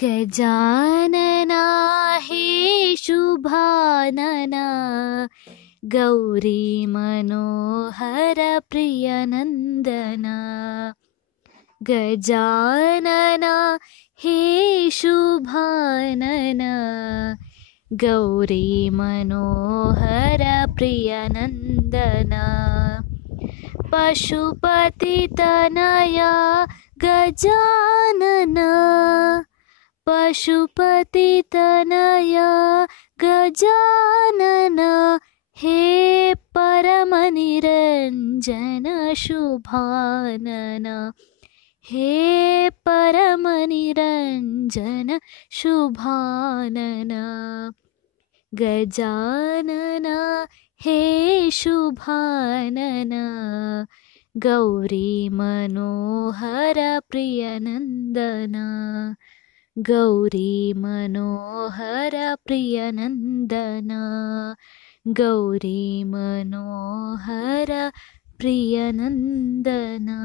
गजानना हे शुभानना गौरी मनोहर प्रियनन्दना गजानना हे शुभानना गौरी मनोहर प्रियनन्दना पशुपतितनया गजानना पशुपतितनया गजानना हे परमनिरञ्जन शुभानना हे परमनिरञ्जन शुभानना गजानना हे शुभानना गौरी मनोहर प्रियनन्दना गौरी मनोहर प्रियनन्दना गौरी मनोहर प्रियनन्दना।